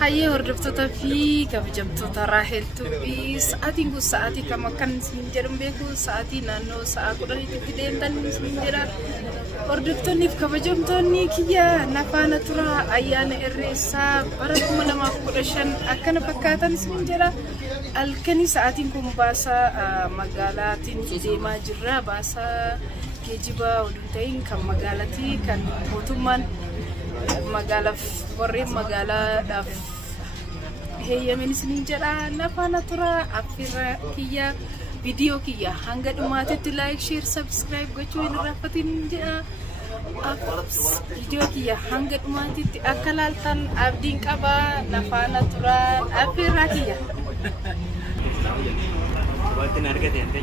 Hayyee hordoftoota fi kabajamtoota Raahel Tuubii sa'aatiin kun sa'aatii kam akkan isin jedhan beeku sa'aatii naannoo sa'a 10tti deemtan isin jedha hordoftoonni fi kabajamtoonni kiyya nafaana tura ayyaana irreessaa bara 2015 akkana fakkaatan isin jedha alkanii sa'aatiin kun baasa magaalaatiin deemaa jirra baasa geejjiba waliin ta'in kan magaalaatii kan mootummaan magaalaf warreen magaalaadhaaf heeyyaman isin jedha nafaana tura affira kiyya video kiyya hanga dhumaatitti like share subscribe gochuu hin irraanfatin jedha video kiyya hanga dhumaatitti akka laaltan abdiin qaba nafaana tura affira kiyya Buatin harga tente.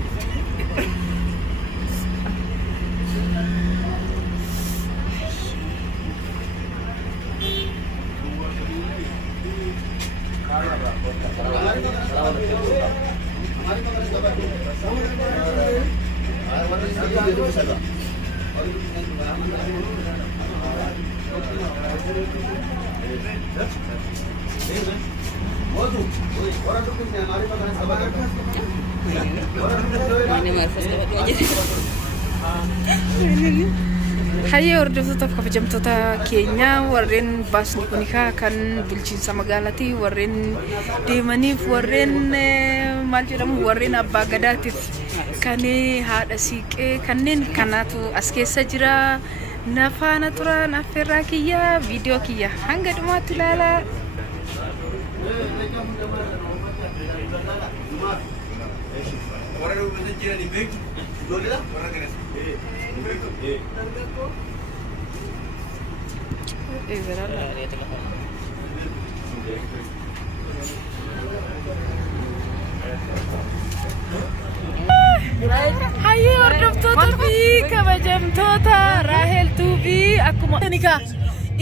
Hayyee hordoftoota fi kabajamtoota keenya warreen baasni kun kan bulchiinsa magaalaatii warreen deemaniif warreen maal jedhamu warreen abbaa gadaatiif kan haadha siiqee kanneen kanaatu as keessa jira nafaana turaan affeerraa kiyya video kiyya hanga dhumaatti ilaala. Hayyee hordoftoota fi kabajamtoota Raahel Tuubii akkuma tanikaa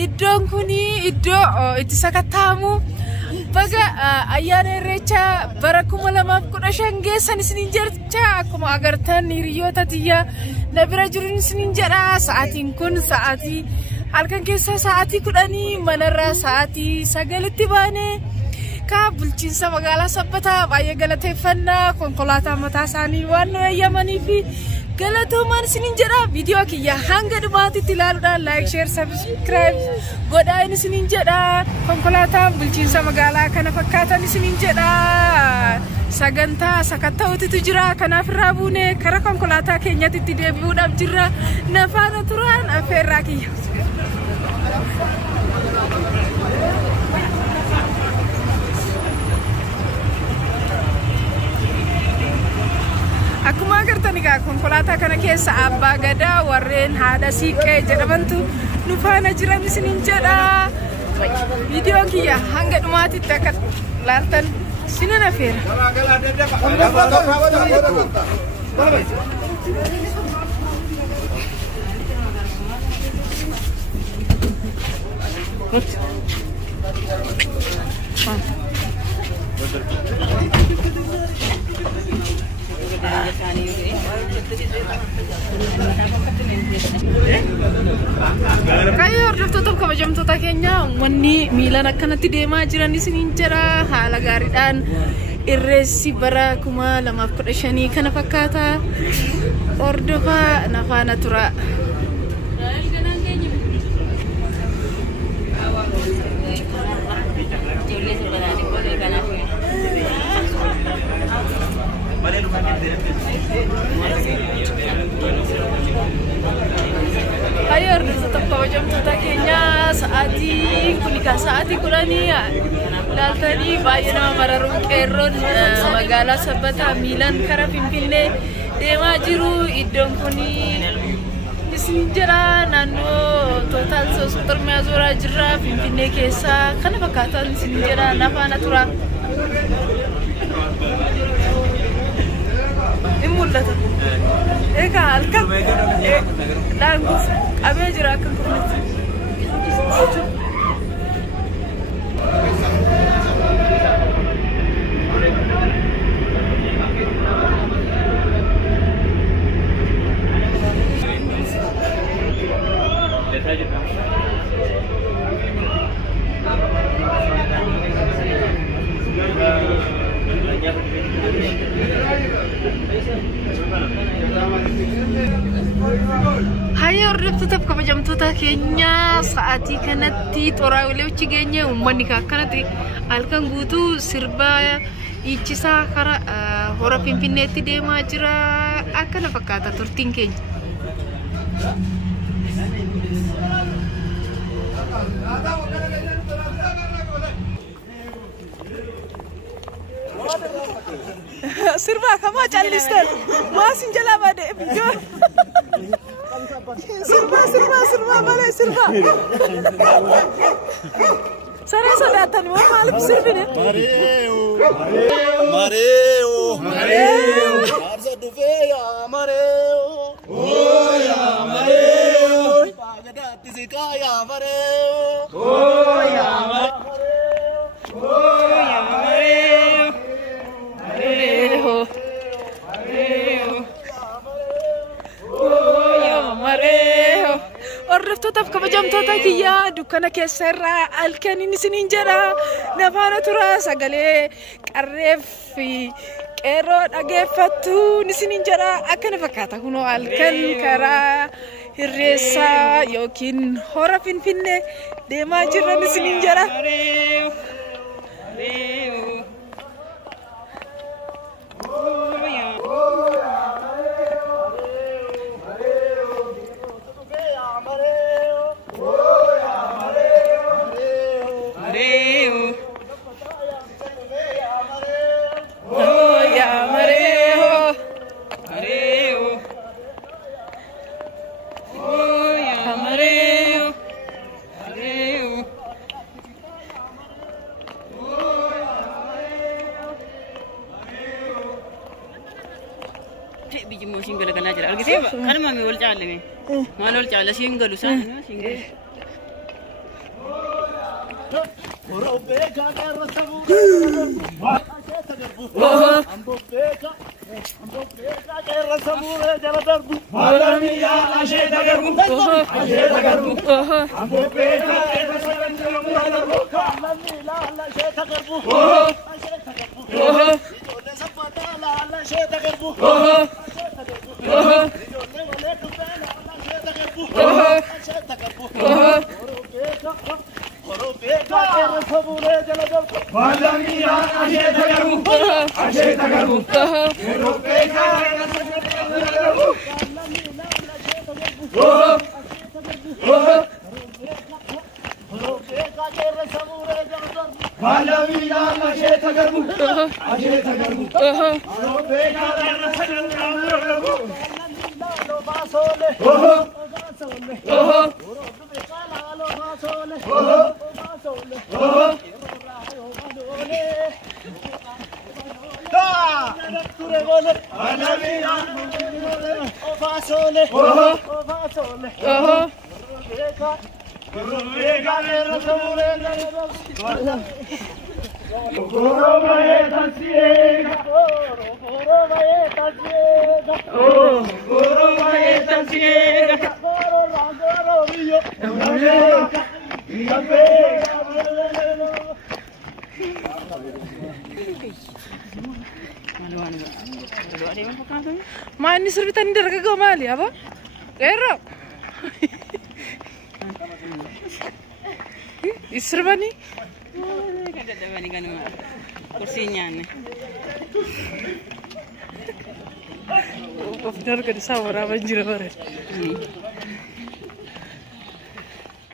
iddoon kuni iddoo itti sakattaamu baga ayyaana irreechaa bara 2015 geessan isiniin jecha akkuma agartan hiriyoota tiyya na bira jiruun isiniin jedha sa'aatiin kun sa'aatii halkan keessa sa'aatii 10 manarraa sa'aatii 9tti baane ka bulchiinsa magaalaa Sabbataa baay'ee galateeffannaa konkolaataa mataa isaanii waan eeyyamanii fi galatoomaan isiniin jedha video kiyya hanga dhumaatitti ilaaluudhaan like share subscribe godhaa isiniin jedha konkolaataan bulchiinsa magaalaa kana fakkaatan isiniin jedha sagantaa sakatta'uutu jira kanaaf irraa buune kara konkolaataa keenyatti deebi'uudhaaf jirra nafaana turaan affeerraa kiyya. Akkuma agartan egaa konkolaataa kana keessa abbaa gadaa warreen haadha siiqee jedhamantu nu faana jiran isiniin jedha viidiyoon kiyya hanga dhumaatitti akka laaltan isinan affeera. Kaayoo hordoftoota fi kabajamtoota keenya wanni miilan akkanatti deemaa jiran isiniin jedha haala gaariidhaan irreessi bara 2015 kana fakkaata hordofaa nafaana tura. Hayyee hordoftoota fi kabajamtoota keenya sa'aatii kun kan sa'aatii 10 laaltanii baay'ee nama mararuun qeerroon magaalaa Sabbataa miilan kara Finfinnee deemaa jiru iddoon kun isin jira naannoo Total 3 Oromiyaa Zooraa jirra Finfinnee keessa kana fakkaatan isin jira nafaana tura. Mul'ata. Egaa halkan daanguuf qabee jira akka kunuunsi. Hordoftoota kabajamtoota keenya sa'aatii kanatti xoraawilee uchi geenye uummanni akkanatti halkan guutuu sirba ichisaa karaa hora Finfinneetti deemaa jira akkana fakkaata turtiin keenya. Sirba kama callistan maasin jala bade sirba bale sirba sare sadatan wa malib sirbine mareo arza dufeya mareo oh ya mareo pagada tizikaya mareo oh ya mareo Hordoftoota kabajamtoota kiyyaa dukkana keessa irraa halkaniin isiniin jedha nafaana tura sagalee qarreef qeerroo dhageeffattu isiniin jedha akkana fakkaata kunoo halkan karaa Hirreessaa yookiin hora Finfinnee deemaa jiran isiniin jedha. biji mo single kana jira argite kan ma me wal chaale me man wal chaale single sa single oro beka karsabu ambo beka karsabu jala darbu malamiya ashe tagarbu ambo beka karsabu jala darbu malamiya ashe tagarbu Ma ini serbitan dari kagak mali apa? Erok. Isrbani? Kada bani kan kursinya nih. Benar kan sama orang banjir orang.